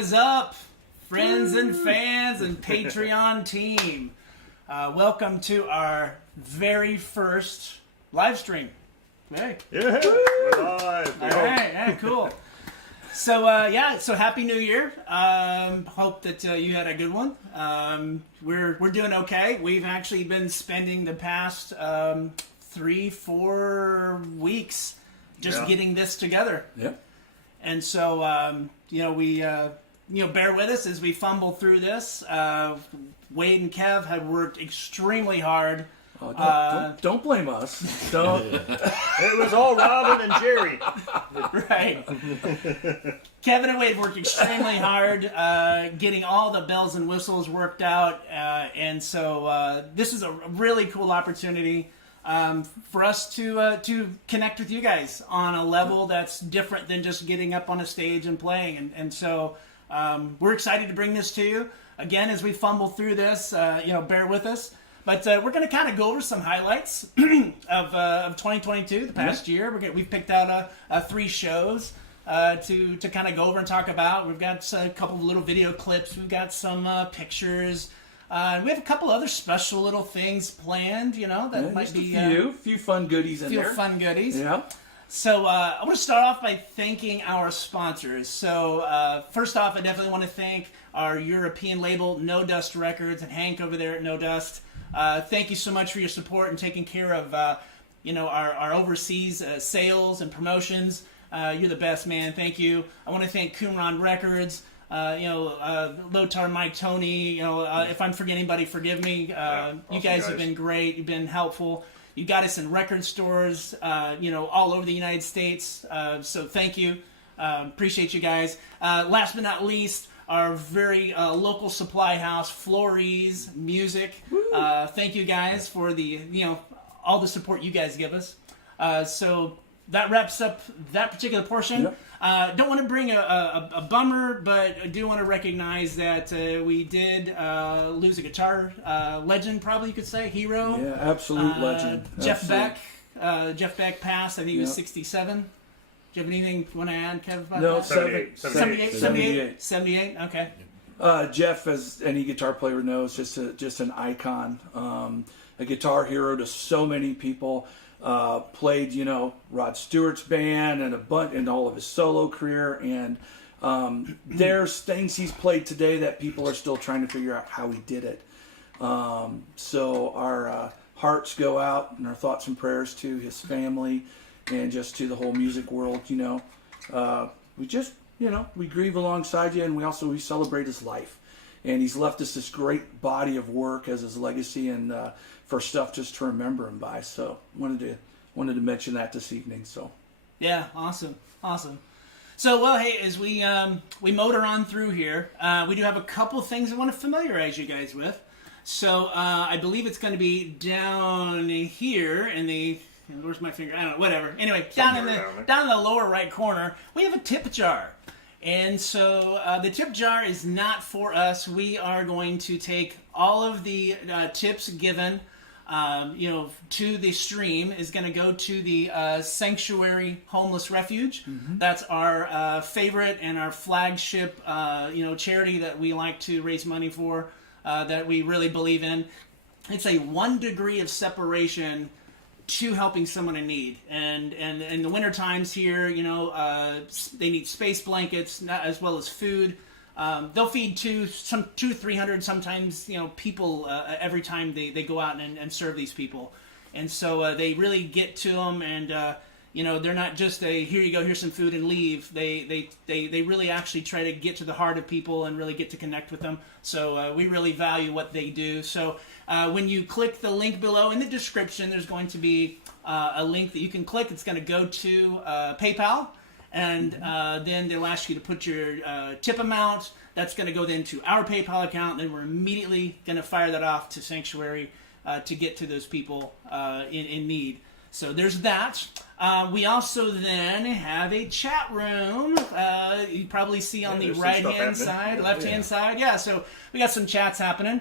is up, friends and fans and Patreon team? Welcome to our very first live stream. Hey. Yeah, we're live. All right, yeah, cool. So, so Happy New Year. Hope that you had a good one. We're doing okay. We've actually been spending the past 3-4 weeks just getting this together. Yep. And so, we bear with us as we fumble through this. Wade and Kev have worked extremely hard. Don't blame us. Don't. It was all Robin and Jerry. Right. Kevin and Wade worked extremely hard getting all the bells and whistles worked out. And so this is a really cool opportunity for us to connect with you guys on a level that's different than just getting up on a stage and playing. And so we're excited to bring this to you. Again, as we fumble through this, bear with us. But we're going to kind of go over some highlights of 2022, the past year. We've picked out 3 shows to kind of go over and talk about. We've got a couple of little video clips. We've got some pictures. We have a couple other special little things planned, that might be a few fun goodies in there. A few fun goodies. Yeah. So I want to start off by thanking our sponsors. So first off, I definitely want to thank our European label, No Dust Records, and Hank over there at No Dust. Thank you so much for your support and taking care of our overseas sales and promotions. You're the best, man. Thank you. I want to thank Qumran Records. Lothar, Mike, Tony. If I'm forgetting anybody, forgive me. Awesome you guys have been great. You've been helpful. You got us in record stores, all over the United States. So thank you. Appreciate you guys. Last but not least, our very local supply house, Flores Music. Thank you guys for the all the support you guys give us. So that wraps up that particular portion. Yep. Don't want to bring a bummer, but I do want to recognize that we did lose a guitar legend, probably you could say, hero. Yeah, absolute legend. Jeff Beck. Jeff Beck passed. I think he was 67. Do you have anything you want to add, Kev, about No, that? 78. 78? Okay. Jeff, as any guitar player knows, just an icon. A guitar hero to so many people. Played, Rod Stewart's band and all of his solo career. And there's things he's played today that people are still trying to figure out how he did it. So our hearts go out and our thoughts and prayers to his family and just to the whole music world. We just, we grieve alongside you, and we celebrate his life. And he's left us this great body of work as his legacy and for stuff just to remember him by. So wanted to mention that this evening. So yeah, awesome. So well, hey, as we motor on through here, we do have a couple things I want to familiarize you guys with. So I believe it's going to be down here in the where's my finger? I don't know. Whatever. Anyway, down in the lower right corner, we have a tip jar. And so the tip jar is not for us. We are going to take all of the tips given, to the stream is going to go to the Sanctuary Homeless Refuge. Mm-hmm. That's our favorite and our flagship, charity that we like to raise money for, that we really believe in. It's a 1 degree of separation to helping someone in need, and in the winter times here, they need space blankets as well as food. They'll feed 200-300 sometimes people every time they go out and serve these people, and so they really get to them, and they're not just a here you go, here's some food and leave. They really actually try to get to the heart of people and really get to connect with them. So we really value what they do. So when you click the link below in the description, there's going to be a link that you can click. It's going to go to PayPal, and then they'll ask you to put your tip amount. That's going to go then to our PayPal account. Then we're immediately going to fire that off to Sanctuary to get to those people in need. So there's that. We also then have a chat room. You probably see on the right-hand side, left-hand side. Yeah, so we got some chats happening.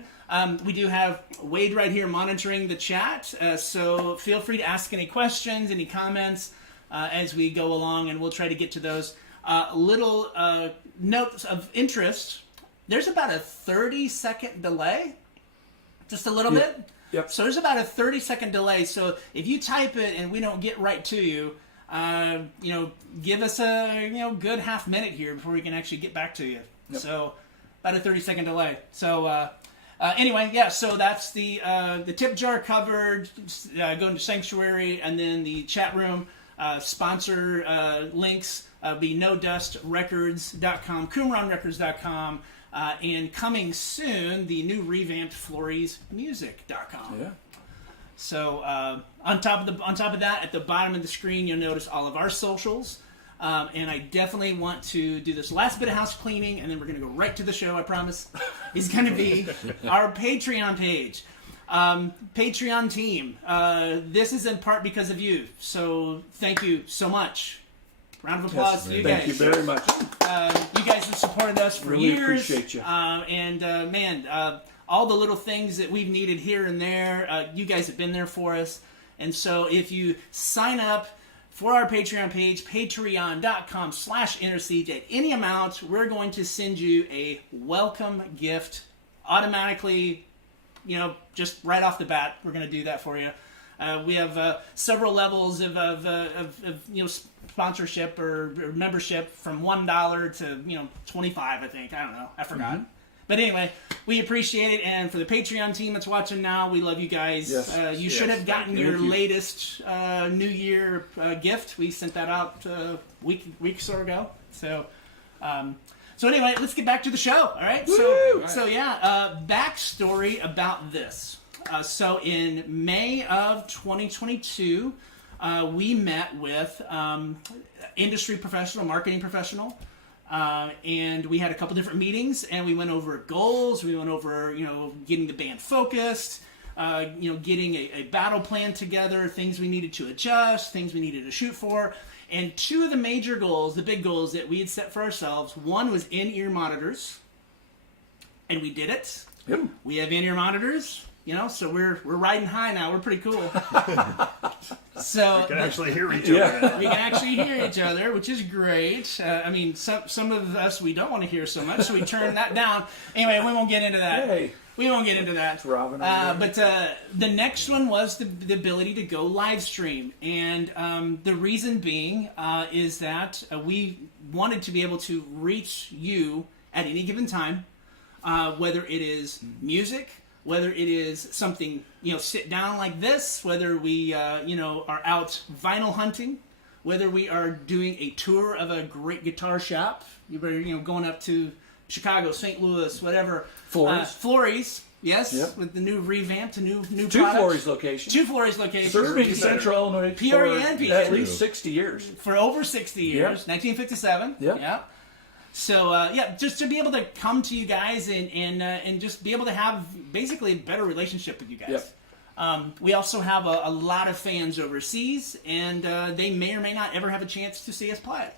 We do have Wade right here monitoring the chat. So feel free to ask any questions, any comments as we go along, and we'll try to get to those. little notes of interest. There's about a 30-second delay, just a little bit. Yep. So there's about a 30-second delay. So if you type it and we don't get right to you, give us a good half minute here before we can actually get back to you. Yep. So about a 30-second delay. So anyway, yeah. So that's the tip jar covered. Go into Sanctuary, and then the chat room sponsor links be NoDustRecords.com, QumranRecords.com. And coming soon, the new revamped FloriesMusic.com. Yeah. So on top of that, at the bottom of the screen, you'll notice all of our socials. And I definitely want to do this last bit of house cleaning, and then we're going to go right to the show. I promise. It's going to be our Patreon page. Patreon team. This is in part because of you. So thank you so much. Round of applause to you guys. Thank you very much. You guys have supported us for really years. Appreciate you. All the little things that we've needed here and there, you guys have been there for us. And so if you sign up for our Patreon page, patreon.com/InnerSiege, at any amount, we're going to send you a welcome gift automatically, just right off the bat. We're going to do that for you. We have several levels of sponsorship or membership from $1 to $25. I think, I don't know, I forgot. Mm-hmm. But anyway, we appreciate it, and for the Patreon team that's watching now, we love you guys. Yes. You should have gotten your latest New Year gift. We sent that out a week or so ago. So anyway, let's get back to the show. All right. Woo! Backstory about this. So in May of 2022, we met with industry professional, marketing professional, and we had a couple different meetings, and we went over goals. We went over, getting the band focused, getting a battle plan together, things we needed to adjust, things we needed to shoot for. And two of the major goals, the big goals that we had set for ourselves, one was in-ear monitors, and we did it. Yep. We have in-ear monitors. So we're riding high now. We're pretty cool. So we can actually hear each other. We can actually hear each other, which is great. Some of us we don't want to hear so much, so we turn that down. Anyway, we won't get into that. Hey. We won't get into that. Robin. But the next one was the ability to go live stream, and the reason being is that we wanted to be able to reach you at any given time, whether it is music, whether it is something, sit down like this, whether we, are out vinyl hunting, whether we are doing a tour of a great guitar shop, going up to Chicago, St. Louis, whatever. Flores, yes, yep. With the new revamped, new Two product. Flores locations. Two Flores locations. Serving Central Illinois Peoria and for at least 60 years. For over 60 years, yep. 1957. Yep. Yeah. So just to be able to come to you guys and just be able to have basically a better relationship with you guys. Yep. We also have a lot of fans overseas, and they may or may not ever have a chance to see us play.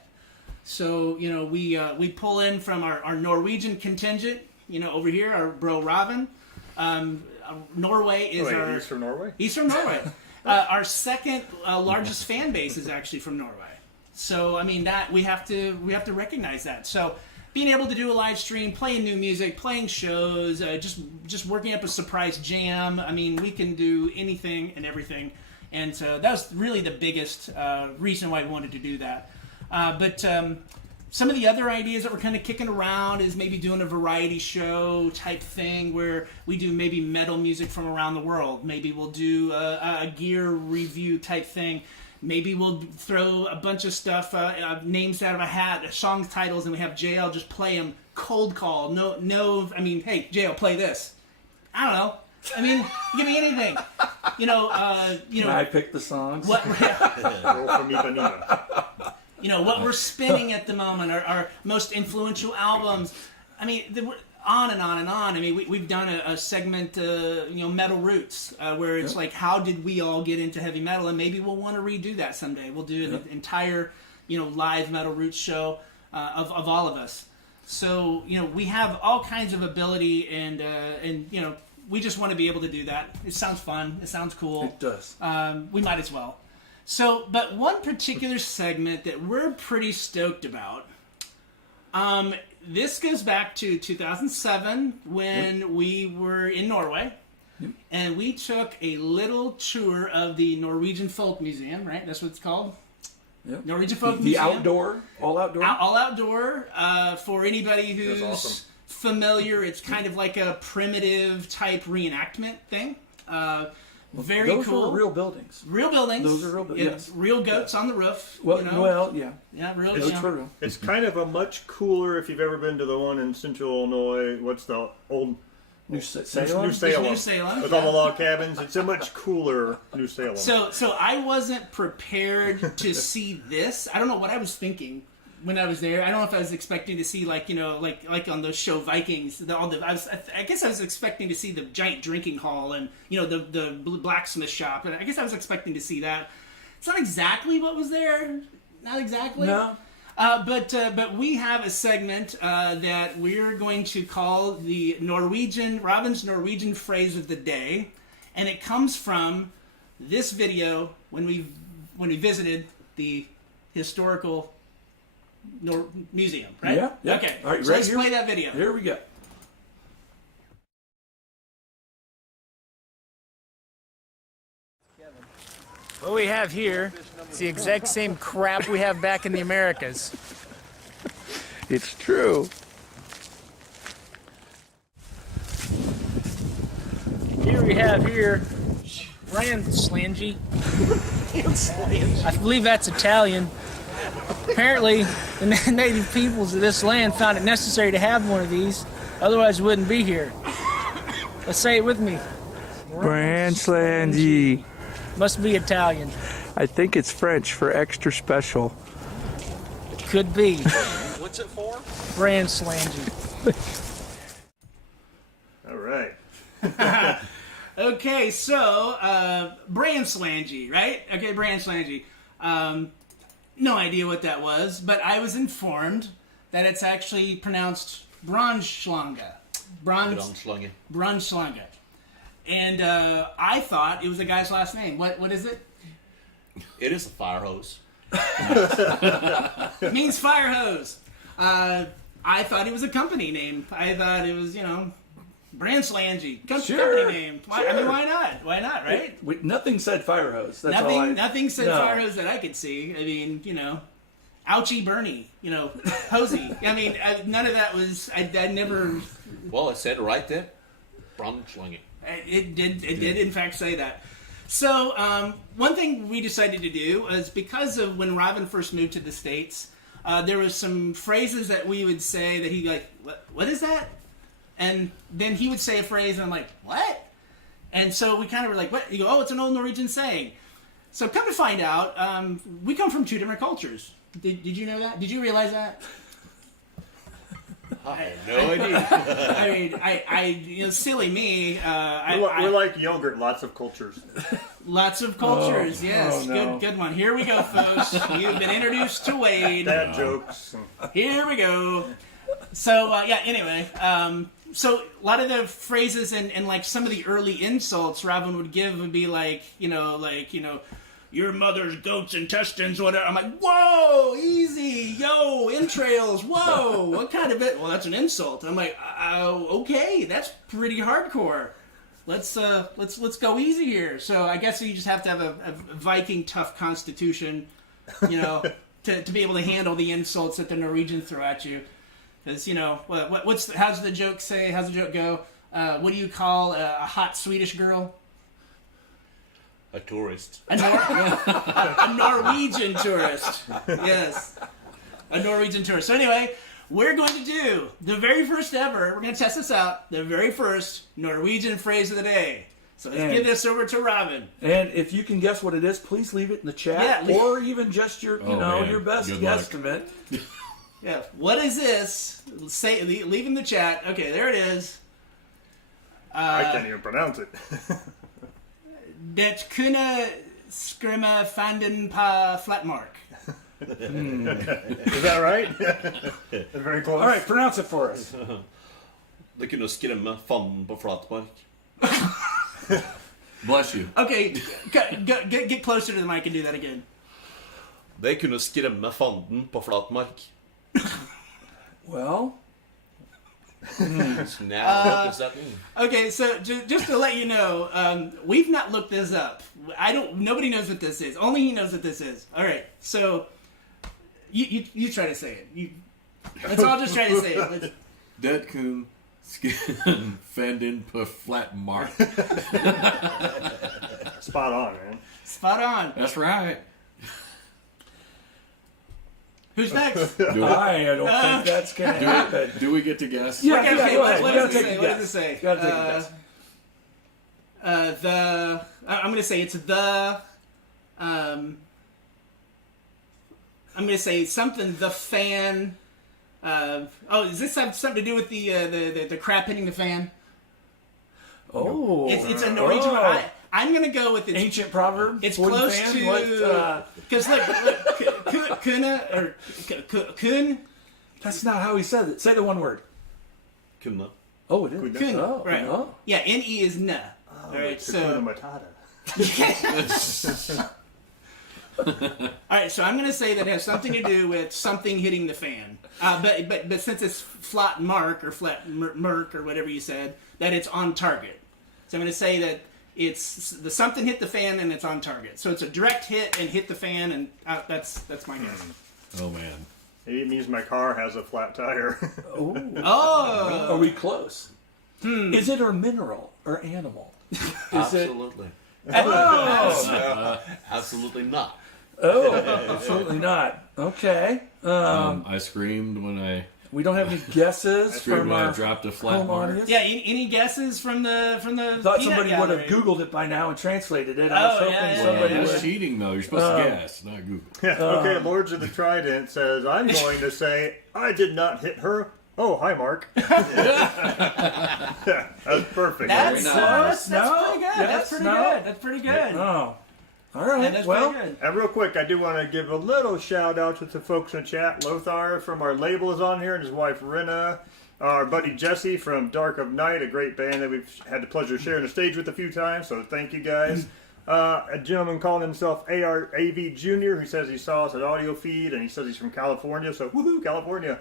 So we pull in from our Norwegian contingent. Over here, our bro Robin. Norway is our. He's from Norway. He's from Norway. Our second largest fan base is actually from Norway. So that we have to recognize that. So being able to do a live stream, playing new music, playing shows, just working up a surprise jam. We can do anything and everything, and so that was really the biggest reason why we wanted to do that. But some of the other ideas that we're kind of kicking around is maybe doing a variety show type thing where we do maybe metal music from around the world. Maybe we'll do a gear review type thing. Maybe we'll throw a bunch of stuff, names out of a hat, song titles, and we have JL just play them cold call. Hey, JL, play this. I don't know. Give me anything. Can I pick the songs? Roll from Ipanema. What we're spinning at the moment, our most influential albums. On and on and on. We've done a segment, Metal Roots, where it's like, how did we all get into heavy metal? And maybe we'll want to redo that someday. We'll do an entire, live Metal Roots show of all of us. So, we have all kinds of ability, and we just want to be able to do that. It sounds fun. It sounds cool. It does. We might as well. So, but one particular segment that we're pretty stoked about This goes back to 2007 when we were in Norway. And we took a little tour of the Norwegian Folk Museum, right? That's what it's called? Yep. Norwegian Folk The Museum. outdoor, all outdoor? All outdoor. For anybody who's awesome. familiar, it's kind of like a primitive type reenactment thing. Very Those cool. were real buildings. Real buildings. Those are real buildings, yes. Real goats on the roof. Well, you know? well, yeah. Yeah, real. It's true. It's kind of a much cooler, if you've ever been to the one in Central Illinois, what's the old... New Salem? New Salem. New Salem, With all the log cabins. It's a much cooler New Salem. So I wasn't prepared to see this. I don't know what I was thinking when I was there. I don't know if I was expecting to see like on the show Vikings. I guess I was expecting to see the giant drinking hall and the blacksmith shop. And I guess I was expecting to see that. It's not exactly what was there. Not exactly. No. But we have a segment that we're going to call the Robin's Norwegian phrase of the day, and it comes from this video when we visited the historical museum, right? Yeah. Okay. All right, so right let's here. play that video. Here we go. What we have here is the exact same crap we have back in the Americas. It's true. Here we have brand slangy. I believe that's Italian. Apparently, the native peoples of this land found it necessary to have one of these, otherwise we wouldn't be here. Let's say it with me. Brandslandy. Must be Italian. I think it's French for extra special. Could be. What's it for? Brand slangy. All right. Okay, so brand slangy, right? Okay, brand slangy. No idea what that was, but I was informed that it's actually pronounced Braunschlange. Braunschlange. And I thought it was a guy's last name. What is it? It is a fire hose. It means fire hose. I thought it was a company name. I thought it was, Brandslange. Sure, Company name. I mean, why not? Why not, right? Nothing said fire hose. That's all Nothing said No. fire hose that I could see. I mean, ouchie Bernie, hosey. I mean, none of that was, I never... Well, it said right there. Braunschlange. It did in fact say that. So one thing we decided to do is because of when Robin first moved to the States, there was some phrases that we would say that he'd be like, what is that? And then he would say a phrase and I'm like, what? And so we kind of were like, what? You go, oh, it's an old Norwegian saying. So come to find out, we come from two different cultures. Did you know that? Did you realize that? I have no idea. I mean, silly me. We're like yogurt, lots of cultures. Lots of cultures, yes. Oh, no. Good one. Here we go, folks. You've been introduced to Wade. Dad jokes. Here we go. So, anyway. So, a lot of the phrases and like some of the early insults Robin would give would be like, your mother's goat's intestines, whatever. I'm like, whoa, easy, yo, entrails, whoa, what kind of it? Well, that's an insult. I'm like, okay, that's pretty hardcore. Let's go easy here. So I guess you just have to have a Viking tough constitution, to be able to handle the insults that the Norwegians throw at you. Because how's the joke say? How's the joke go? What do you call a hot Swedish girl? A tourist. A Norwegian tourist. Yes. A Norwegian tourist. So anyway, we're going to do the very first ever, we're going to test this out, the very first Norwegian phrase of the day. So let's give this over to Robin. And if you can guess what it is, please leave it in the chat, or even just your, your best guesstimate. Yeah. What is this? Say, leave in the chat. Okay, there it is. I can't even pronounce it. Det kunne skrimma fanden på flatmark. Is that right? Very close. All right, pronounce it for us. Det kunne skremme fanden på flatmark. Bless you. Okay, get closer to the mic and do that again. Det kunne skremme fanden på flatmark. Well, Now, what does that mean? Okay, so just to let you know, we've not looked this up. Nobody knows what this is. Only he knows what this is. All right, so you try to say it. Let's all just try to say it. Dead coon, skin, fanned in, flat mark. Spot on, man. Spot on. That's right. Who's next? I don't think that's going to happen. Do we get to guess? Yeah, Okay, go ahead. what You does gotta it take say? a What guess. does it say? You gotta take a guess. I'm going to say it's the. I'm going to say something. The fan. Does this have something to do with the crap hitting the fan? Oh. It's a Norwegian. Oh. I'm going to go with Ancient proverb? It's Wooden close fan? to What, because look, kuna or kun. that's not how he said it. Say the one word. Kunna. Oh, it is. Kun, Oh, right? oh. Yeah, ne is na. All right, Hakuna so Matata. all right, so I'm going to say that has something to do with something hitting the fan. But since it's flat mark or flat merc or whatever you said, that it's on target. So I'm going to say that it's the something hit the fan and it's on target. So it's a direct hit and hit the fan, and that's my guess. Oh, man. It means my car has a flat tire. Oh, Are we close? Is it a mineral or animal? Absolutely. Oh, Absolutely not. absolutely not. Okay. I screamed when We don't have any guesses screamed from when I our dropped a flat home mark. audience. yeah. Any guesses from the? I thought peanut somebody would have gallery? Googled it by now and translated it. I was Oh, hoping yeah, yeah, somebody yeah. would. That's cheating, though. You're supposed to guess, not Google. Okay, Lords of the Trident says, I'm going to say, I did not hit her. Oh, hi, Mark. That's perfect. That's nice. that's No, pretty good. yes, That's pretty no. good. That's pretty good. Oh, all right. Yeah, that's well, pretty good. And real quick, I do want to give a little shout out to the folks in the chat. Lothar from our label is on here, and his wife Rinna. Our buddy Jesse from Dark of Night, a great band that we've had the pleasure of sharing the stage with a few times, so thank you guys. A gentleman calling himself ARAV Jr., who says he saw us at Audio Feed, and he says he's from California, so woohoo, California.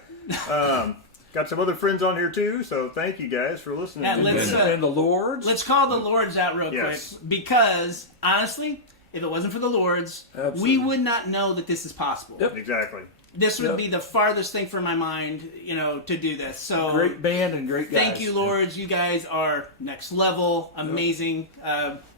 Got some other friends on here too, so thank you guys for listening. Yeah, let's and the Lords. let's call the Lords out real Yes. quick, because honestly, if it wasn't for the Lords, Absolutely. we would not know that this is possible. Yep. Exactly. This would Yep. be the farthest thing from my mind, to do this. So Great band and great guys. thank you, Lords. You guys are next level, amazing.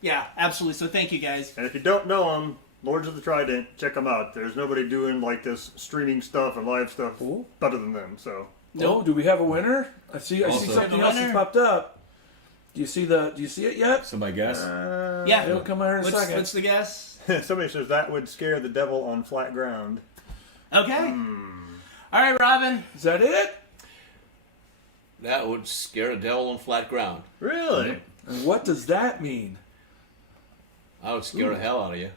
Yeah, absolutely. So thank you, guys. And if you don't know them, Lords of the Trident, check them out. There's nobody doing like this streaming stuff and live stuff Cool. better than them, so. Oh, do we have a winner? I see Also- something We have a else has winner? popped up. Do you see it yet? Somebody guess? Yeah. It'll come out here in a second. What's the guess? Somebody says that would scare the devil on flat ground. Okay. All right, Robin. Is that it? That would scare a devil on flat ground. Really? And what does that mean? I would scare the hell out of you.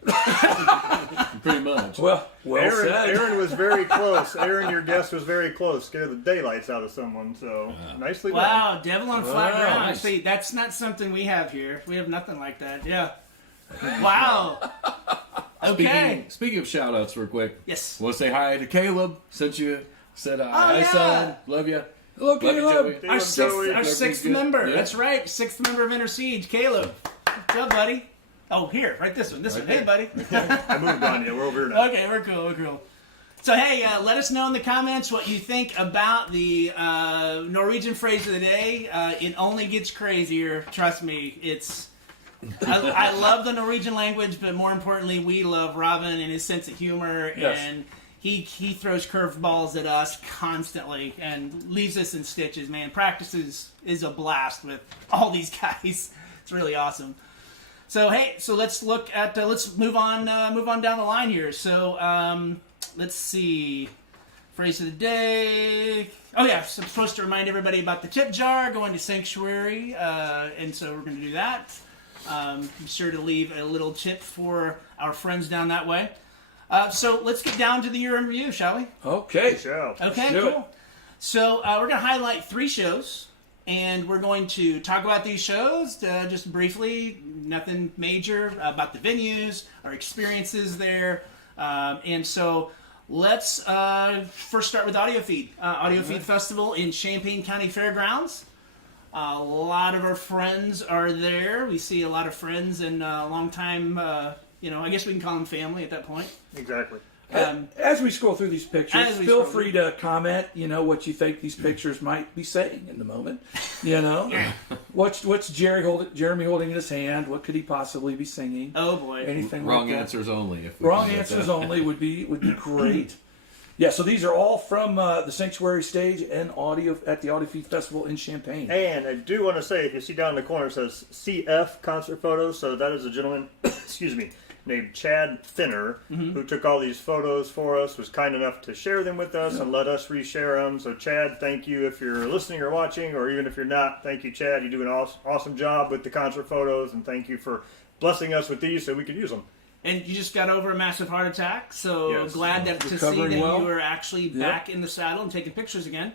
Pretty much. Well Aaron, said. Aaron was very close. Aaron, your guess was very close. Scare the daylights out of someone, so nicely done. Wow, devil on flat Wow. ground. Nice. See, that's not something we have here. We have nothing like that. Yeah. Wow. Okay. Speaking of shout outs, real quick. Yes. Want to say hi to Caleb since you said hi, yeah. son. Love you. Look, Love you, Caleb. Joey. Caleb, Our sixth, Joey, our everything's sixth good. member. Yeah. That's right. Sixth member of InnerSiege, Caleb. What's up, buddy? Oh, here. Right this one. This one. Hey, buddy. I moved on you. We're over here now. Okay, we're cool. We're cool. So, hey, let us know in the comments what you think about the Norwegian phrase of the day. It only gets crazier. Trust me. I love the Norwegian language, but more importantly, we love Robin and his sense of humor. Yes. And he throws curveballs at us constantly and leaves us in stitches, man. Practice is a blast with all these guys. It's really awesome. So hey, let's look at let's move on down the line here. So let's see, phrase of the day. Oh yeah, so I'm supposed to remind everybody about the tip jar going to Sanctuary, and so we're going to do that. Be sure to leave a little tip for our friends down that way. So let's get down to the year in review, shall we? Okay. Show. Okay, do it. cool. So we're going to highlight 3 shows, and we're going to talk about these shows just briefly, nothing major, about the venues, our experiences there. And so let's first start with Audio Feed. Audio Feed Festival in Champaign County Fairgrounds. A lot of our friends are there. We see a lot of friends and long time, I guess we can call them family at that point. Exactly. As we scroll through these pictures, feel scroll free to comment, what you think these pictures might be saying in the moment. What's Jeremy holding in his hand? What could he possibly be singing? Oh boy. Anything Wrong like that? answers only. If we Wrong can get answers that. only would be great. Yeah, so these are all from the Sanctuary Stage and at the Audio Feed Festival in Champaign. And I do want to say, if you see down in the corner, it says CF concert photos. So that is a gentleman, excuse me, named Chad Finner, who took all these photos for us, was kind enough to share them with us and let us reshare them. So Chad, thank you if you're listening or watching, or even if you're not. Thank you, Chad. You do an awesome job with the concert photos, and thank you for blessing us with these so we could use them. And you just got over a massive heart attack, so Yes. glad to see that Recovering well. you were actually back in the saddle and taking pictures again.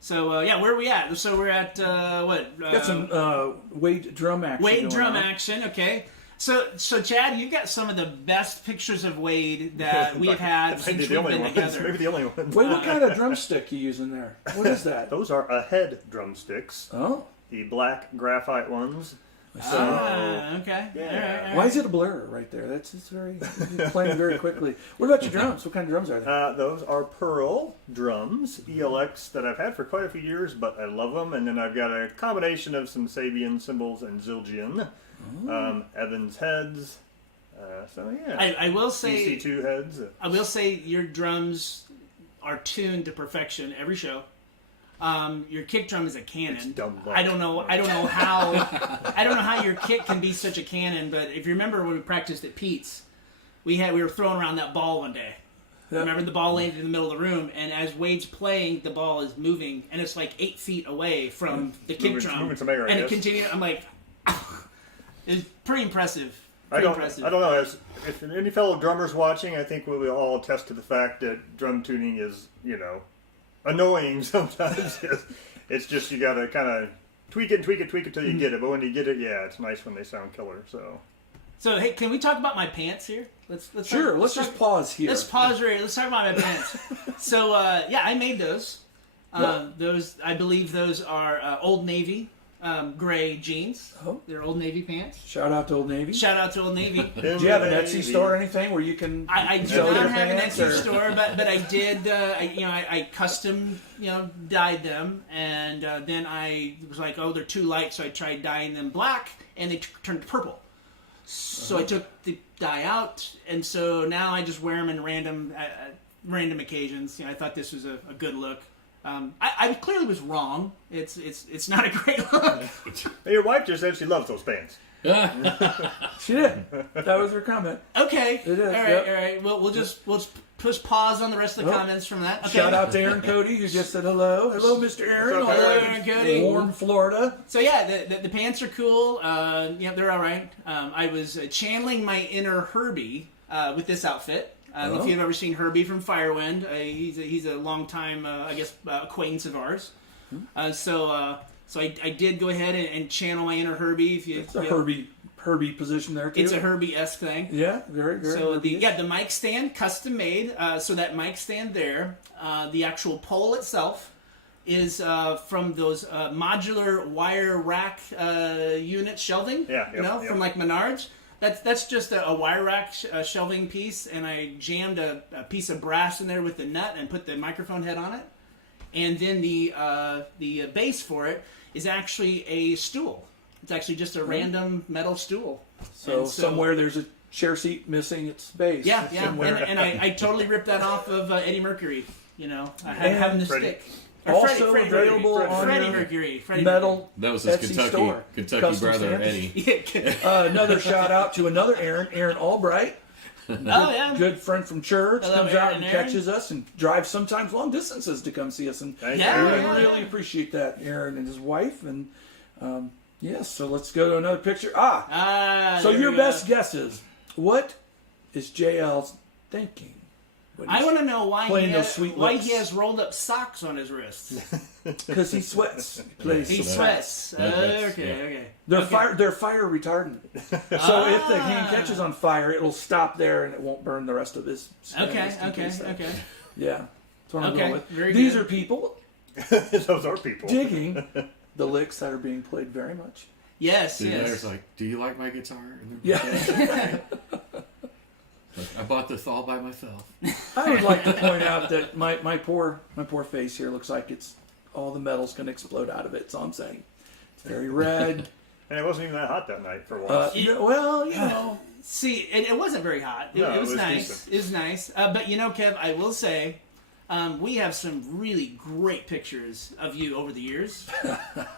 So, where are we at? So we're at, what? Got some Wade drum action. Wade going drum on. action, okay. So Chad, you've got some of the best pictures of Wade that we've had since we've been together. Maybe the only one. Wait, what kind of drumstick you using there? What is that? Those are ahead drumsticks, Oh, the black graphite ones. Okay. Yeah. All right. why is it a blur right there? It's very you're playing very quickly. What about your drums? What kind of drums are they? Those are Pearl drums, ELX, that I've had for quite a few years, but I love them. And then I've got a combination of some Sabian cymbals and Zildjian, Evans heads. I will say, EC2 heads. I will say your drums are tuned to perfection every show. Your kick drum is a cannon. It's dumb luck. I don't know how your kick can be such a cannon. But if you remember when we practiced at Pete's, we were throwing around that ball one day. Yeah. Remember, the ball landed in the middle of the room, and as Wade's playing, the ball is moving, and it's like 8 feet away from the kick drum, moving some air, I and it guess. continued. I'm like, it's pretty impressive. I don't know. If any fellow drummers watching, I think we will all attest to the fact that drum tuning is, annoying sometimes. It's just you got to kind of tweak it till you get it. But when you get it, it's nice when they sound killer. So hey, can we talk about my pants here? Let's just pause here. Let's pause right here. Let's talk about my pants. So I made those. Those, I believe, those are Old Navy gray jeans. Oh. They're Old Navy pants. Shout out to Old Navy. Shout out to Old Navy. Do you have an Etsy store or anything where you can? I do sell not your have an pants, Etsy or- store, but I did. I custom dyed them, and then I was like, oh, they're too light, so I tried dyeing them black, and they turned purple. So I took the dye out, and so now I just wear them in random occasions. I thought this was a good look. I clearly was wrong. It's not a great look. Your wife just said she loves those pants. She did. That was her comment. Okay. It is, All right. yep. All right. Well, we'll just push pause on the rest of the comments from that. Okay. Shout out to Aaron Cody, who just said hello. Hello, Mr. Aaron. What's up, Hello, Aaron? Aaron Cody. Warm Florida. So yeah, the pants are cool. They're all right. I was channeling my inner Herbie with this outfit. I don't know if you've ever seen Herbie from Firewind. He's a longtime, acquaintance of ours. So I did go ahead and channel my inner Herbie. It's a Herbie position there too. It's a Herbie-esque thing. Yeah, very, very. So Herbie-ish. the mic stand, custom made. So that mic stand there, the actual pole itself is from those modular wire rack unit shelving. From like Menards. That's just a wire rack shelving piece, and I jammed a piece of brass in there with the nut and put the microphone head on it. And then the base for it is actually a stool. It's actually just a random metal stool. So somewhere there's a chair seat missing its base. Yeah. Somewhere. And I totally ripped that off of Eddie Mercury. I had having the Freddie. stick. Also Freddie available on Freddie your Mercury. Freddie metal. That was his Etsy store. Kentucky Custom brother, stamps. Eddie. Mercury. Another shout out to another Aaron Albright. Oh yeah. Good friend from church. Hello, comes out Aaron, and Aaron. catches us and drives sometimes long distances to come see us. And Thank Yeah, you. really, yeah. really appreciate that, Aaron and his wife. And yes, so let's go to another picture. So there your we go. best guesses. What is JL's thinking? I want to know why Playing those sweet why lips. he has rolled up socks on his wrists. Because he sweats. He plays He so sweats. That's- Okay. They're Okay. they're fire retardant. So if the hand catches on fire, it'll stop there and it won't burn the rest of his skin. Okay, just in okay, case that- okay. Yeah, that's what I'm Okay, going with. very These good. are people Those are people. digging the licks that are being played very much. Yes, The yes. layer's like, do you like my guitar? And Yeah. like, I bought this all by myself. I would like to point out that my poor face here looks like it's all the metal's going to explode out of it. That's all I'm saying. It's very red. And it wasn't even that hot that night for once. Well, you know. See, it wasn't very hot. It, No, it was it was nice. decent. It was nice. But you know, Kev, I will say, we have some really great pictures of you over the years,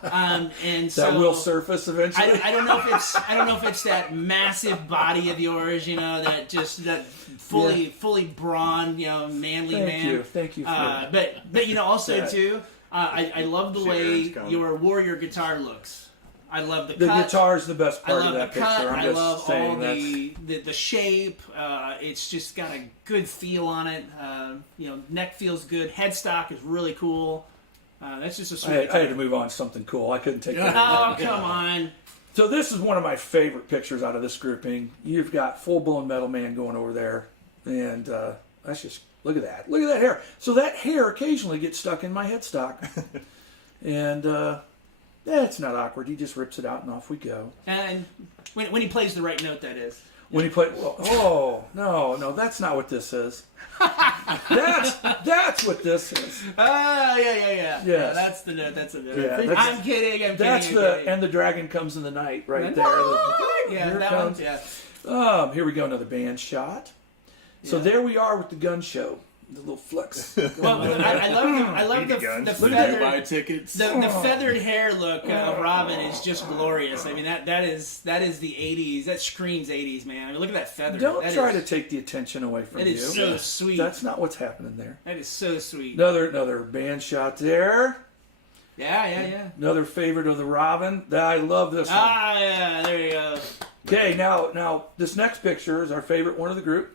and so That will surface eventually. I don't know if it's that massive body of yours, you know, that fully brawn, you know, manly man. Thank you. For But you know, also that. too, I love the way Sharon's coming. your warrior guitar looks. I love the the cut. guitar is the best I part love of that the cut. picture. I'm I just love saying all that's the shape. It's just got a good feel on it. You know, neck feels good. Headstock is really cool. That's just a sweet. I had to move on to something cool. I couldn't take that. Oh, come on. So this is one of my favorite pictures out of this grouping. You've got full-blown Metal Man going over there, and that's just look at that. Look at that hair. So that hair occasionally gets stuck in my headstock, and it's not awkward. He just rips it out, and off we go. And when he plays the right note, that is. When he played, no, that's not what this is. That's what this is. Oh, yeah. Yes. Yeah, that's the note. That's the note. Yeah, that's- I'm kidding. That's I'm the kidding. and the dragon comes in the night right there. Yeah, Here it that comes. one. Yeah. Here we go, another band shot. So there we are with the gun show. The little flex. Well, I love Baby guns. the Did you buy feathered, tickets? the feathered hair look of Robin is just glorious. I mean, that is the 80s. That screams 80s, man. I mean, look at that feather. Don't That try is- to take the attention away from That you. is so sweet. That's not what's happening there. That is so sweet. Another band shot there. Yeah. Another favorite of the Robin. I love this one. Ah, yeah. There you go. Okay, now this next picture is our favorite one of the group,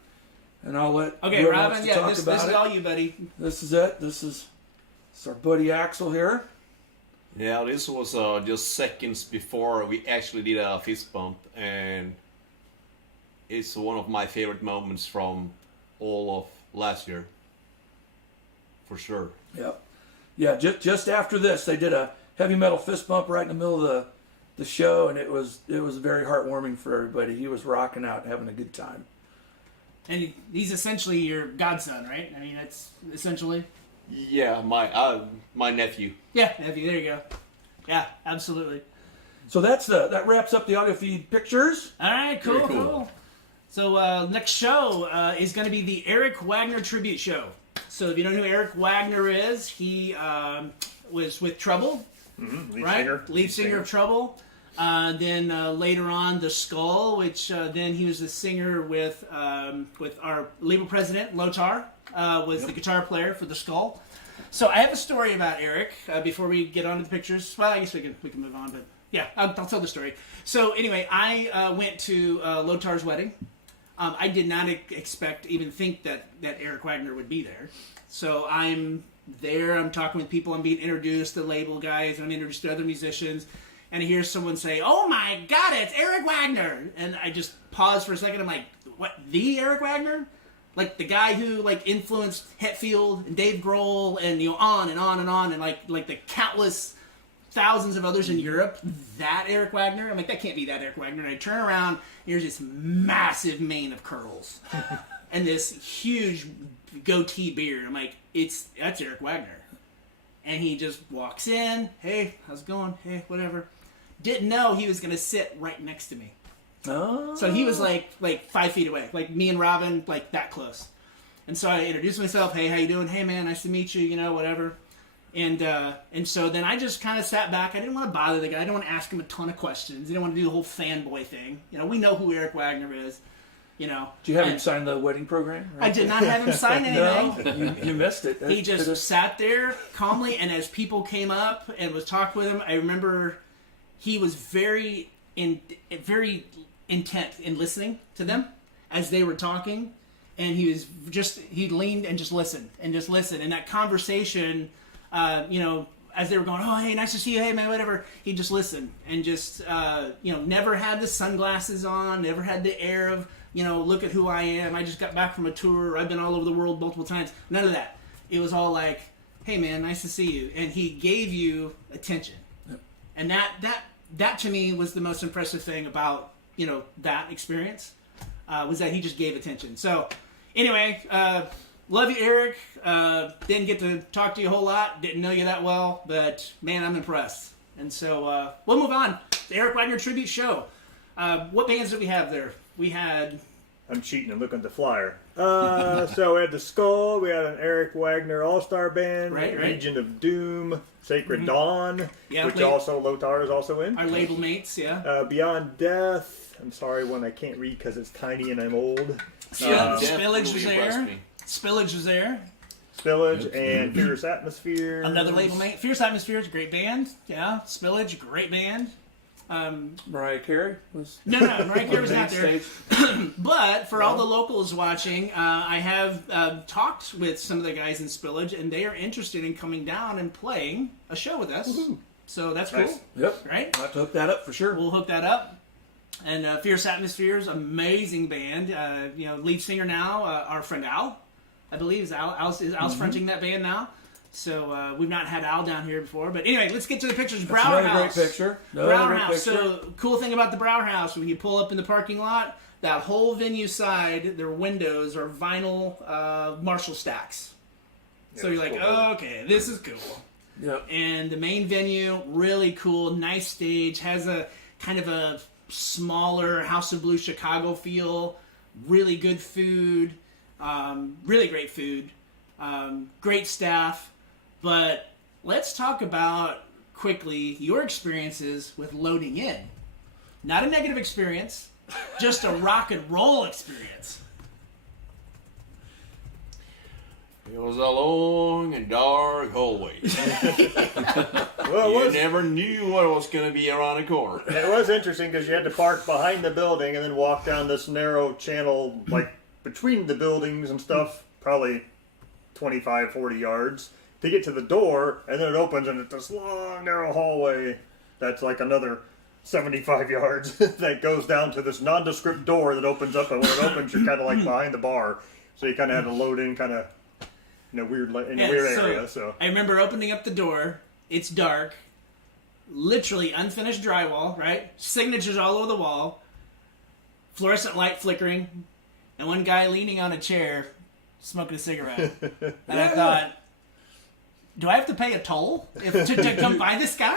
and I'll let Okay, whoever Robin. wants to Yeah, talk this about is it. all you, buddy. This is it. This is our buddy Axel here. Yeah, this was just seconds before we actually did a fist bump, and it's one of my favorite moments from all of last year, for sure. Yep. Yeah, just after this, they did a heavy metal fist bump right in the middle of the show, and it was very heartwarming for everybody. He was rocking out, having a good time. And he's essentially your godson, right? I mean, that's essentially. Yeah, my nephew. Yeah, nephew. There you go. Yeah, absolutely. So that wraps up the audio feed pictures. All right, cool, Very cool. cool. So next show is going to be the Eric Wagner tribute show. So if you don't know who Eric Wagner is, he was with Trouble, Lead right? singer. Lead singer of Trouble. Then later on, The Skull, which then he was the singer with our label president, Lothar, was the guitar player for The Skull. So I have a story about Eric before we get on to the pictures. Well, I guess we can move on, but yeah, I'll tell the story. So anyway, I went to Lothar's wedding. I did not even think that Eric Wagner would be there. So I'm there, I'm talking with people, I'm being introduced to label guys, I'm introduced to other musicians, and I hear someone say, "Oh my God, it's Eric Wagner!" And I just pause for a second, I'm like, what, the Eric Wagner? Like the guy who like influenced Hetfield and Dave Grohl and on and on and on, and like the countless thousands of others in Europe, that Eric Wagner? I'm like, that can't be that Eric Wagner. And I turn around, here's this massive mane of curls and this huge goatee beard. I'm like, that's Eric Wagner. And he just walks in, "Hey, how's it going? Hey, whatever." Didn't know he was going to sit right next to me. Oh. So he was like 5 feet away, like me and Robin, like that close. And so I introduced myself. "Hey, how you doing? Hey, man, nice to meet you. You know, whatever." And so then I just kind of sat back. I didn't want to bother the guy. I didn't want to ask him a ton of questions. I didn't want to do the whole fanboy thing. You know, we know who Eric Wagner is. You know. Did you have him And sign the wedding program? I did not have him sign anything. No, you missed it. He just sat there calmly, and as people came up and was talking with him, I remember he was very intent in listening to them as they were talking, and he leaned and just listened, and that conversation, as they were going, oh, hey, nice to see you, hey, man, whatever, he'd just listen and just, never had the sunglasses on, never had the air of, look at who I am. I just got back from a tour. I've been all over the world multiple times. None of that. It was all like, hey, man, nice to see you. And he gave you attention. Yep. And that to me was the most impressive thing about, that experience, was that he just gave attention. So, anyway, love you, Eric. Didn't get to talk to you a whole lot. Didn't know you that well. But, man, I'm impressed. And so we'll move on to Eric Wagner Tribute Show. What bands did we have there? We had... I'm cheating and looking at the flyer. So we had the Skull. We had an Eric Wagner All-Star Band. Right. Legion of Doom. Sacred Dawn. Yeah, which also Lothar is also in. Our label mates, yeah. Beyond Death. I'm sorry, one I can't read because it's tiny and I'm old. Spillage was there. Spillage was there. Spillage and Fierce Atmosphere. Another label mate. Fierce Atmosphere is a great band. Yeah. Spillage, great band. Mariah Carey was... No, Mariah Carey was not there. Stage. But for all the locals watching, I have talked with some of the guys in Spillage, and they are interested in coming down and playing a show with us. Woo-hoo. So that's cool. Yep. Right? I'll have to hook that up for sure. We'll hook that up. And Fierce Atmospheres, amazing band. Lead singer now, our friend Al, I believe, is Al's fronting that band now. So we've not had Al down here before, but anyway, let's get to the pictures. Brower House. Great picture. Brower House. So cool thing about the Brower House, when you pull up in the parking lot, that whole venue side, their windows are vinyl Marshall stacks. So you're like, oh, okay, this is cool. Yep. And the main venue, really cool, nice stage, has a kind of a smaller House of Blues Chicago feel. Really good food, really great food, great staff. But let's talk about, quickly, your experiences with loading in. Not a negative experience, just a rock and roll experience. It was a long and dark hallway. Well, You never knew what was going to be around the corner. it was interesting because you had to park behind the building and then walk down this narrow channel, like between the buildings and stuff, probably 25, 40 yards. To get to the door, and then it opens, and it's this long, narrow hallway that's like another 75 yards that goes down to this nondescript door that opens up, and when it opens, you're kind of like behind the bar. So you kind of had to load in kind of in a weird area. So I remember opening up the door. It's dark. Literally unfinished drywall, right? Signatures all over the wall. Fluorescent light flickering. And one guy leaning on a chair smoking a cigarette. And I thought, do I have to pay a toll to come by this guy?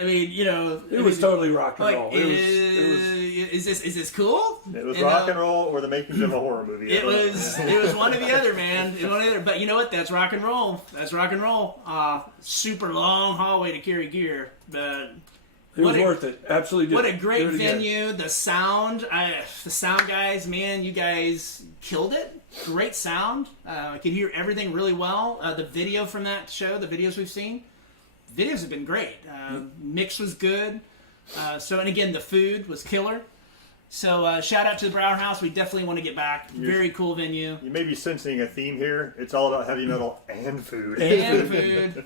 I mean, it was totally rock and roll. Is this cool? it was rock and roll or the makings of a horror movie. It was one or the other, man. It was one or the other. But you know what? That's rock and roll. That's rock and roll. Super long hallway to carry gear, but it was worth it. Absolutely. What a great venue. The sound guys, man, you guys killed it. Great sound. I could hear everything really well. The video from that show, the videos we've seen, videos have been great. Mix was good. And again, the food was killer. So shout out to the Brower House. We definitely want to get back. Very cool venue. You may be sensing a theme here. It's all about heavy metal and food. And food.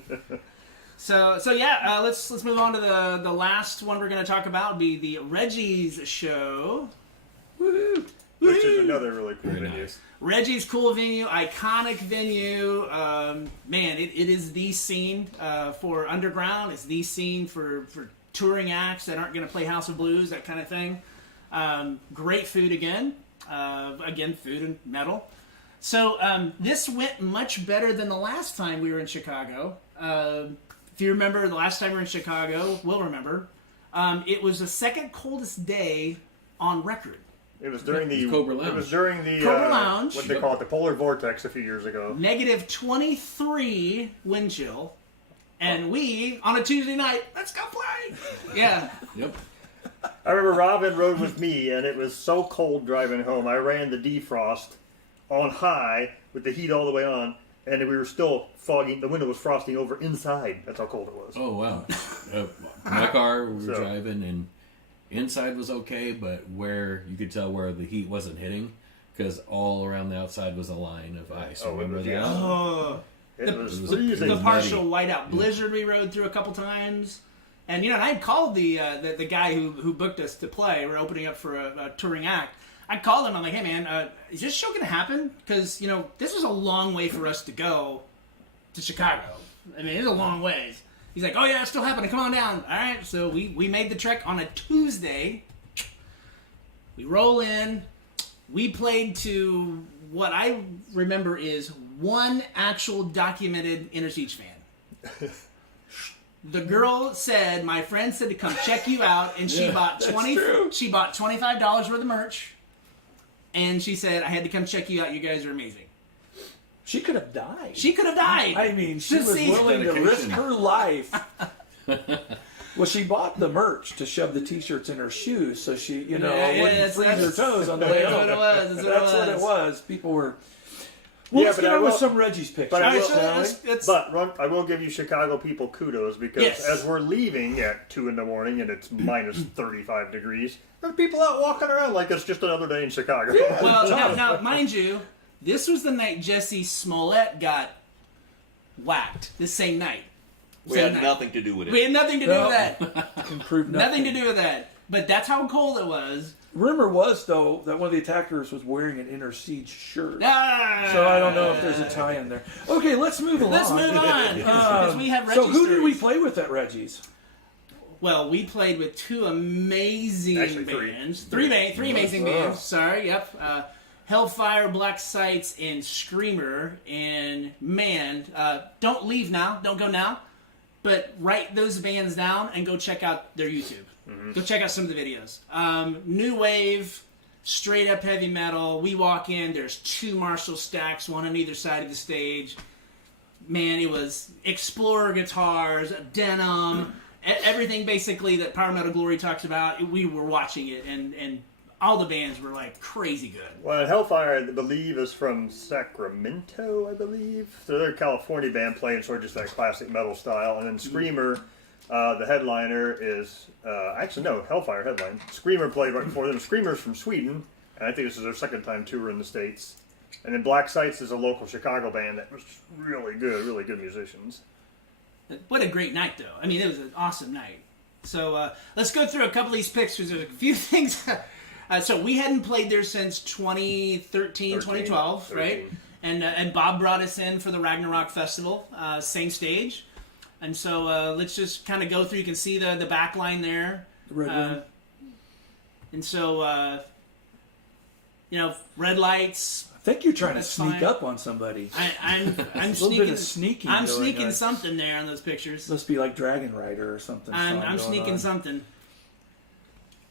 So yeah, let's move on to the last one we're going to talk about. Be the Reggie's show. Woo-hoo. Which is another really cool venue. Nice. Reggie's cool venue, iconic venue. Man, it is the scene for underground. It's the scene for touring acts that aren't going to play House of Blues, that kind of thing. Great food again. Again, food and metal. So this went much better than the last time we were in Chicago. If you remember the last time we were in Chicago, we'll remember. It was the second coldest day on record. It was during the Cobra Lounge. It was during the Cobra Lounge. What they call it, the polar vortex a few years ago. Negative 23 wind chill, and we on a Tuesday night, let's go play. Yeah. Yep. I remember Robin rode with me, and it was so cold driving home. I ran the defrost on high with the heat all the way on, and we were still fogging. The window was frosting over inside. That's how cold it was. Oh, wow. My car, we were driving, and inside was okay, but where you could tell where the heat wasn't hitting, because all around the outside was a line of ice. Oh, Remember it was, that? yeah. Oh. It was the freezing. partial whiteout blizzard we rode through a couple times. And, and I had called the guy who booked us to play. We're opening up for a touring act. I called him. I'm like, hey, man, is this show going to happen? Because, this is a long way for us to go to Chicago. I mean, it's a long ways. He's like, oh, yeah, it's still happening. Come on down. All right. So we made the trek on a Tuesday. We roll in. We played to what I remember is one actual documented InnerSiege fan. The girl said, my friend said to come check you out, and she bought $25 worth of merch, and she said, I had to come check you out. You guys are amazing. She could have died. I mean, she was willing to risk her life. Well, she bought the merch to shove the T-shirts in her shoes, so she, wouldn't freeze her toes on the way home. That's what it was. People were. Well, let's get on with some Reggie's pictures. But I will give you Chicago people kudos because as we're leaving at 2 in the morning and it's minus 35 degrees, there are people out walking around like it's just another day in Chicago. Yeah. Well, now, mind you, this was the night Jesse Smollett got whacked. This same night. We had nothing to do with it. We had nothing to do with that. Can prove nothing. Nothing to do with that. But that's how cold it was. Rumor was, though, that one of the attackers was wearing an InnerSiege shirt. So I don't know if there's a tie in there. Okay, let's move along. Let's move on. Because we have Reggie's so who did we stories. play with at Reggie's? Well, we played with two amazing bands. Three amazing bands. Sorry, yep. Hellfire, Black Sights, and Screamer. And man, don't leave now. Don't go now. But write those bands down and go check out their YouTube. Go check out some of the videos. New wave, straight up heavy metal. We walk in, there's two Marshall stacks, one on either side of the stage. Man, it was Explorer guitars, denim, everything basically that Power Metal Glory talks about. We were watching it, and all the bands were like crazy good. Well, Hellfire, I believe, is from Sacramento, I believe. So they're a California band playing sort of just that classic metal style. And then Screamer, the headliner is, Hellfire headline. Screamer played right before them. Screamer's from Sweden, and I think this is their second time tour in the States. And then Black Sights is a local Chicago band that was really good musicians. What a great night, though. I mean, it was an awesome night. So let's go through a couple of these picks, because there's a few things. So we hadn't played there since 2013, 2012, right? And Bob brought us in for the Ragnarok Festival, same stage. And so let's just kind of go through. You can see the back line there. And so, red lights. I think you're trying to sneak up on somebody. I'm a sneaking. Little bit of sneaking. I'm sneaking something there on those pictures. Must be like Dragon Rider or something. I'm sneaking something.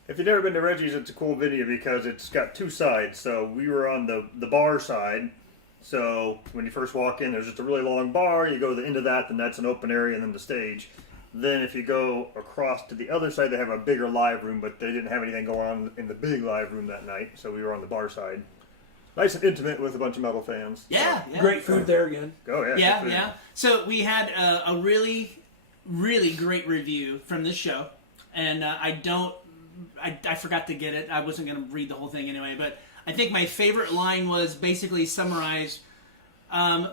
If you've never been to Reggie's, it's a cool video because it's got two sides. So we were on the bar side. So when you first walk in, there's just a really long bar. You go to the end of that, then that's an open area, and then the stage. Then if you go across to the other side, they have a bigger live room, but they didn't have anything going on in the big live room that night. So we were on the bar side. Nice and intimate with a bunch of metal fans. Yeah. Great food there again. Oh, yeah. Yeah. So we had a really, really great review from this show. And I forgot to get it. I wasn't going to read the whole thing anyway. But I think my favorite line was basically summarized,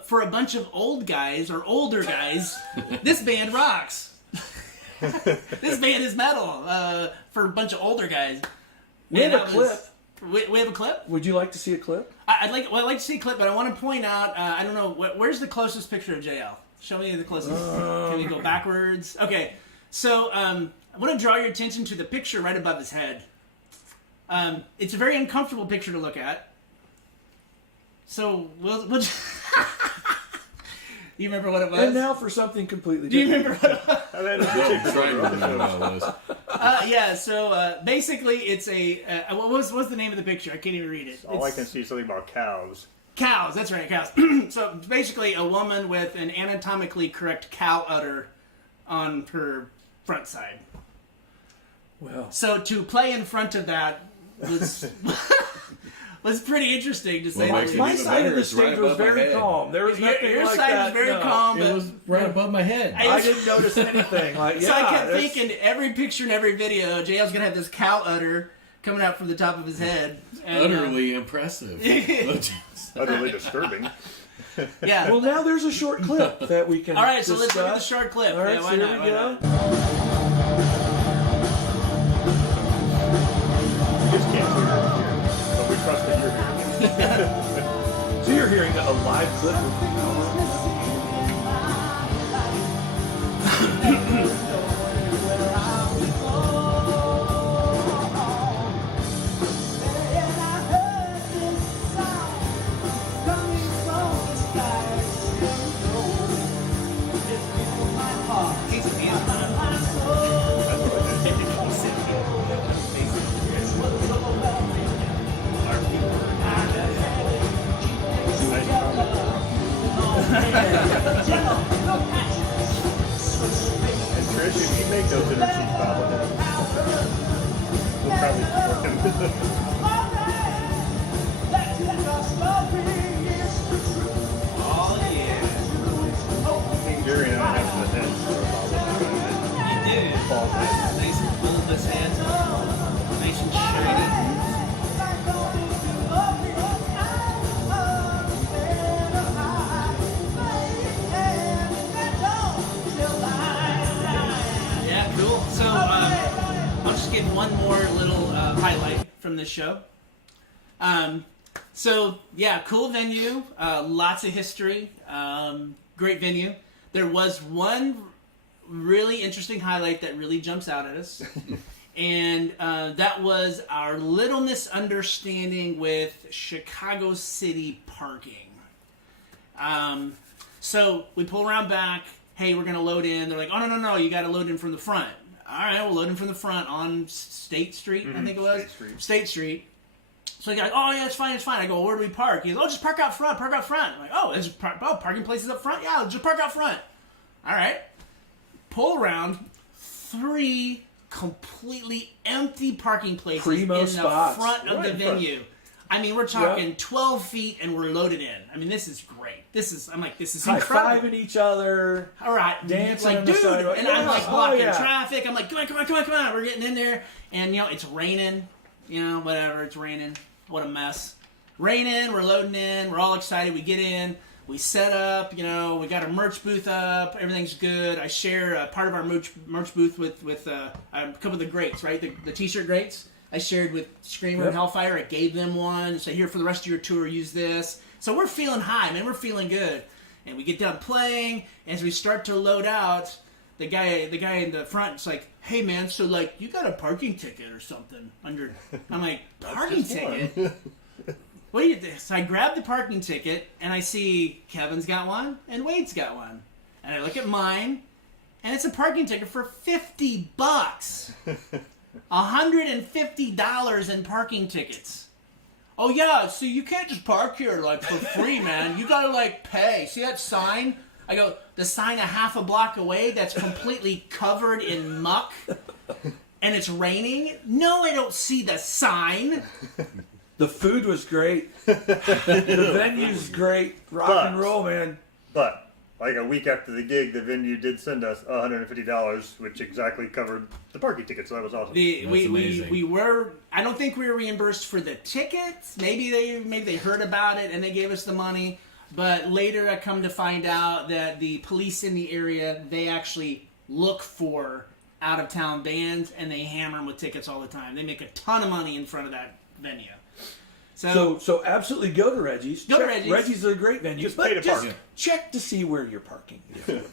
for a bunch of old guys, or older guys, this band rocks. This band is metal for a bunch of older guys. We have a clip. We have a clip? Would you like to see a clip? I'd like to see a clip, but I want to point out, I don't know, where's the closest picture of JL? Show me the closest. Can we go backwards? Okay, so I want to draw your attention to the picture right above his head. It's a very uncomfortable picture to look at. So, we'll you remember what it was? And now for something completely different. Do you remember what it was? I'm trying to remember what it was. So basically it's what was the name of the picture? I can't even read it. All I can see is something about cows. Cows, that's right, cows. So it's basically a woman with an anatomically correct cow udder on her front side. Well, so to play in front of that was pretty interesting to say. My side of the stage was very calm. There was nothing your like side that. was very calm. It was right above my head. I didn't notice anything. So I kept thinking every picture and every video, JL's gonna have this cow udder coming out from the top of his head. And, utterly impressive. Utterly disturbing. Yeah. Well, now there's a short clip that we can. All right, so let's look at the discuss. short clip. All right, Yeah, so why here not? we Why go. not? You just can't hear it here, but we trust that you're hearing it. So you're hearing a live clip of And Trish, if you make those InnerSiege bobbleheads, we'll probably keep working with them. Oh, yeah. Jerry and I have the heads for a bobblehead. You do. Ball head. Nice and bulbous head. Nice and shiny. Yeah, cool. So, I'll just give one more little highlight from this show. So, yeah, cool venue. Lots of history. Great venue. There was one really interesting highlight that really jumps out at us. And that was our little misunderstanding with Chicago City parking. So we pull around back. Hey, we're going to load in. They're like, oh, no, you got to load in from the front. All right, we'll load in from the front on State Street, I think it was. State Street. So the guy's like, oh, yeah, it's fine. I go, where do we park? He goes, oh, just park out front. I'm like, oh, there's parking places up front? Yeah, just park out front. All right. Pull around. 3 completely empty parking places Primo in spots. the front of Right the in front. venue. I mean, we're talking 12 feet and we're loaded in. I mean, this is great. This is incredible. high-fiving each other. All right, Dancing like on the dude, sidewalk. and I'm like Yeah, blocking oh, yeah. traffic. I'm like, come on, we're getting in there, and it's raining, whatever, it's raining. What a mess. Raining, we're loading in, we're all excited. We get in, we set up, we got our merch booth up, everything's good. I share part of our merch booth with a couple of the greats, right? The t-shirt greats. I shared with Screamer and Hellfire. I gave them one. Said, here, for the rest of your tour, use this. So we're feeling high, man. We're feeling good. And we get done playing. As we start to load out, the guy in the front is like, hey, man, so, you got a parking ticket or something under... I'm like, parking ticket? What do you think? So I grab the parking ticket, and I see Kevin's got one, and Wade's got one. And I look at mine, and it's a parking ticket for $50. $150 in parking tickets. Oh yeah, so you can't just park here for free, man. You gotta pay. See that sign? I go, the sign a half a block away that's completely covered in muck and it's raining? No, I don't see the sign. The food was great. The venue's great. Rock and roll, man. But a week after the gig, the venue did send us $150, which exactly covered the parking ticket. So that was awesome. We were. I don't think we were reimbursed for the tickets. Maybe they heard about it and they gave us the money. But later, I come to find out that the police in the area, they actually look for out of town bands and they hammer them with tickets all the time. They make a ton of money in front of that venue. So absolutely go to Reggie's. Go to Reggie's. Reggie's is a great venue. Just pay to park. Check to see where you're parking.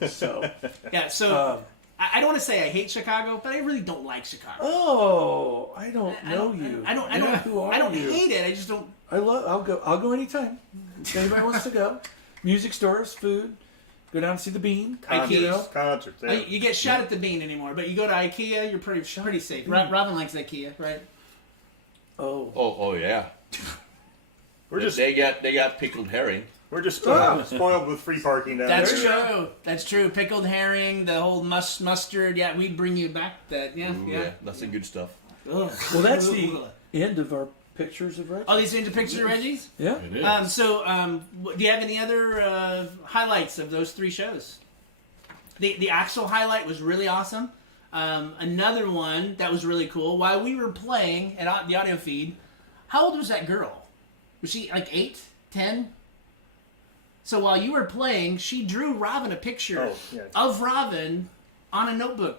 So yeah, so I don't want to say I hate Chicago, but I really don't like Chicago. Oh, I don't know you. I don't you? hate it. I just don't. I'll go anytime. If anybody wants to go. Music stores, food. Go down and see the Bean. IKEA. Concerts. Yeah. You get shot at the Bean anymore, but you go to IKEA, you're pretty safe. Robin likes IKEA, right? Oh yeah. They got pickled herring. We're just spoiled with free parking down That's there. true. That's true. Pickled herring, the whole mustard. Yeah, we bring you back that. Yeah, Ooh, yeah. That's the good stuff. Ugh. Well, that's the end of our pictures of Reggie. Oh, these are the pictures of Reggie's? Yeah. It is. Do you have any other highlights of those 3 shows? The actual highlight was really awesome. Another one that was really cool, while we were playing at the audio feed, how old was that girl? Was she 8, 10? So while you were playing, she drew Robin a picture of Robin on a notebook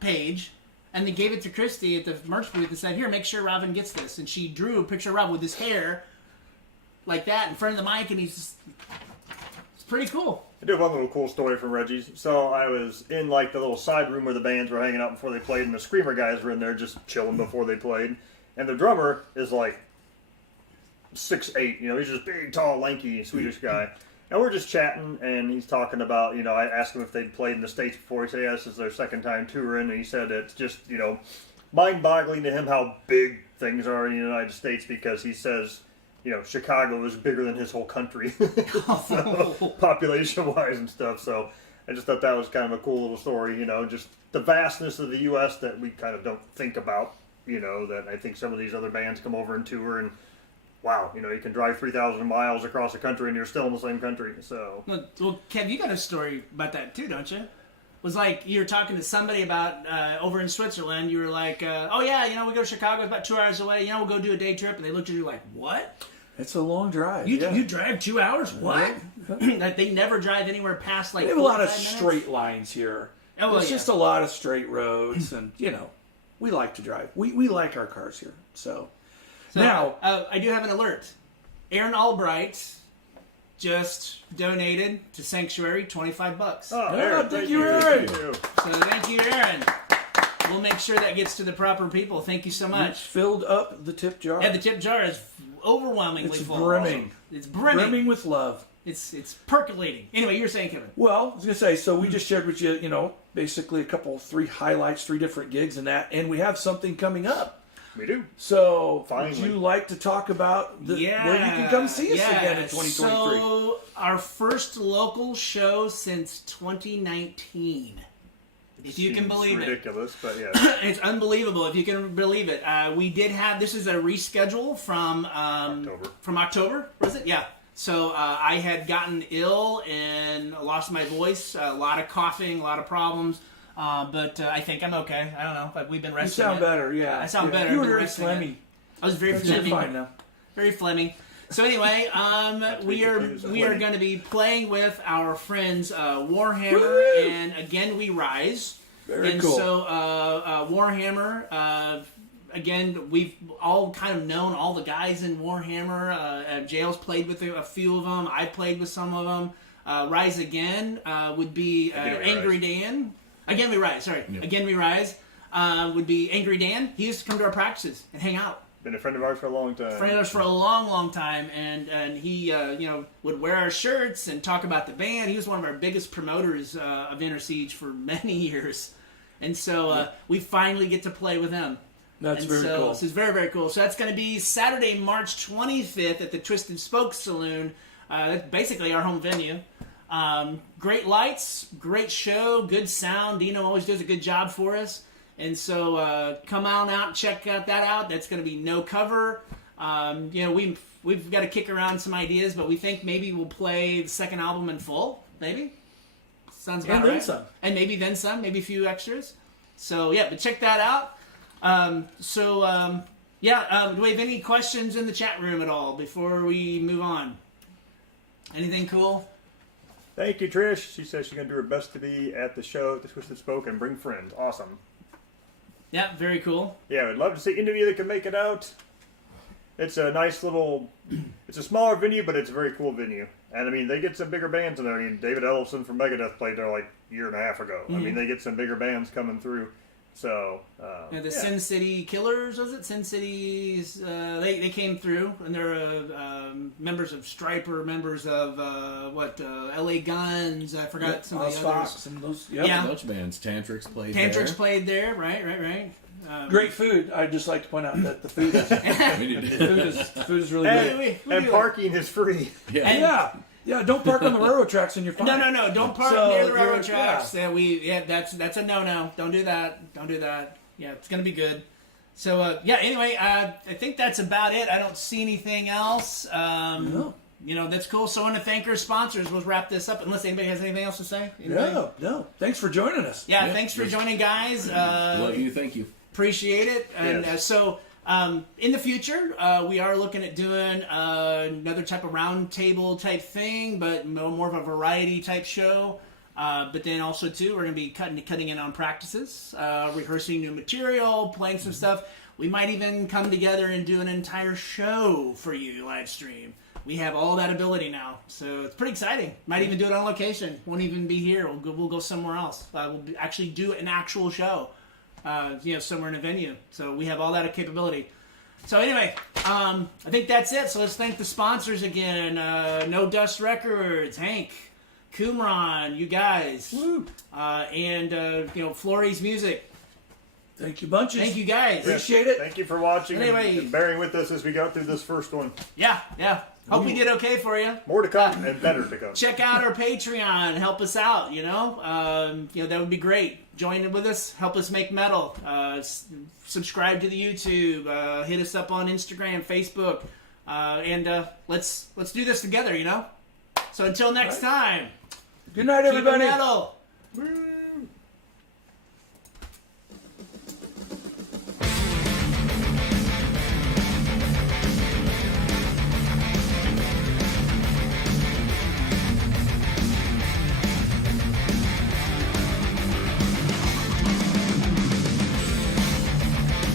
page, and they gave it to Christy at the merch booth and said, "Here, make sure Robin gets this." And she drew a picture of Robin with his hair like that in front of the mic, and it's pretty cool. I do have one little cool story from Reggie's. So I was in like the little side room where the bands were hanging out before they played, and the Screamer guys were in there just chilling before they played. And the drummer is like 6'8", you know, he's just big, tall, lanky Swedish guy. And we're just chatting, and he's talking about, you know, I asked him if they'd played in the States before. He said, yeah, this is their second time touring, and he said it's just, you know, mind-boggling to him how big things are in the United States, because he says, you know, Chicago is bigger than his whole country, so, population-wise and stuff. So I just thought that was kind of a cool little story, you know, just the vastness of the U.S. that we kind of don't think about, you know, that I think some of these other bands come over and tour, and wow, you know, you can drive 3,000 miles across the country and you're still in the same country. So, well, Kev, you got a story about that too, don't you? It was like you were talking to somebody about over in Switzerland. You were like, "Oh yeah, you know, we go to Chicago, it's about 2 hours away. You know, we'll go do a day trip." And they looked at you like, "What? It's a long drive. You drive 2 hours? What?" Like they never drive anywhere past like. We have a lot of 45 minutes? straight lines here. Oh, well, It's just a lot of straight roads, and you know, we like to drive. We like our cars here. So now I do have an alert. Aaron Albright just donated to Sanctuary $25. oh, Aaron, thank you, Aaron. Thank you. So thank you, Aaron. We'll make sure that gets to the proper people. Thank you so It's much. filled up the tip jar. Yeah, the tip jar is overwhelmingly It's full. brimming. It's brimming. Brimming with love. It's percolating. Anyway, you were saying, Kevin. Well, I was going to say, so we just shared with you, you know, basically three highlights, 3 different gigs and that, and we have something coming up. We do. So, Finally. would you like to talk about where you can come see us again in 2023? So, our first local show since 2019. If you can believe it. Ridiculous, but yeah. It's unbelievable if you can believe it. We did have, this is a reschedule from October, was it? Yeah. So I had gotten ill and lost my voice, a lot of coughing, a lot of problems. But I think I'm okay. I don't know, but we've been You resting. sound better, yeah. I sound better. You were I've been very resting it. phlegmy. I was very But you're phlegmy. fine now. Very phlegmy. So anyway, we are going to be playing with our friends Warhammer Woo! and Again We Rise. Very and cool. so Warhammer, again, we've all kind of known all the guys in Warhammer. Jail's played with a few of them. I played with some of them. Rise Again would be Angry Dan. Again We Rise, sorry. Yep. Again We Rise would be Angry Dan. He used to come to our practices and hang out. Been a friend of ours for a long time. Friend of ours for a long, long time, and he, would wear our shirts and talk about the band. He was one of our biggest promoters of InnerSiege for many years, and so we finally get to play with him. That's and very so, cool. This is very, very cool. So that's going to be Saturday, March 25th at the Twisted Spoke Saloon. That's basically our home venue. Great lights, great show, good sound. Dino always does a good job for us. And so come on out and check that out. That's going to be no cover. We've got to kick around some ideas, but we think maybe we'll play the second album in full. Maybe sounds about And right. then some. And maybe then some. Maybe a few extras. So yeah, but check that out. Do we have any questions in the chat room at all before we move on? Anything cool? Thank you, Trish. She says she's going to do her best to be at the show at the Twisted Spoke and bring friends. Awesome. Yeah, very cool. Yeah, we'd love to see any of you that can make it out. It's a nice little... It's a smaller venue, but it's a very cool venue. And, I mean, they get some bigger bands in there. I mean, David Ellison from Megadeth played there like a year and a half ago. I mean, they get some bigger bands coming through. So, Sin City Killers, was it? Sin City's, they came through, and they're members of Striper, members of, LA Guns, I forgot some of the others. Fox and those, Yeah. A bunch of bands. Tantrix played Tantrix there. played there, right. Great food. I'd just like to point out that the food is, We did. the food is really good. and parking is free. Yeah. Yeah, don't park on the railroad tracks and you're fine. No, don't park So, near the railroad you're- tracks. That's a no. Don't do that. Yeah, it's gonna be good. So anyway, I think that's about it. I don't see anything else. No. That's cool. So I want to thank our sponsors. We'll wrap this up unless anybody has anything else to say. Anybody? No. Thanks for joining us. Yeah, thanks for joining, guys. Love you. Thank you. Appreciate it. And Yes. so In the future, we are looking at doing another type of round table type thing, but more of a variety type show. But then also too, we're going to be cutting in on practices, rehearsing new material, playing some stuff. We might even come together and do an entire show for you live stream. We have all that ability now, so it's pretty exciting. Might even do it on location. Won't even be here. We'll go somewhere else. We'll actually do an actual show, somewhere in a venue. So we have all that capability. So anyway, I think that's it. So let's thank the sponsors again. No Dust Records, Hank, Qumran, you guys, and Florey's Music. Thank you, bunches. Thank you, guys. Appreciate it. Thank you for watching Anyway. and bearing with us as we got through this first one. Yeah. Hope we did okay for you. More to come and better to come. Check out our Patreon. Help us out. That would be great. Join in with us. Help us make metal. Subscribe to the YouTube. Hit us up on Instagram, Facebook, and let's do this together. So until next time. Good night, Keep it everybody. metal.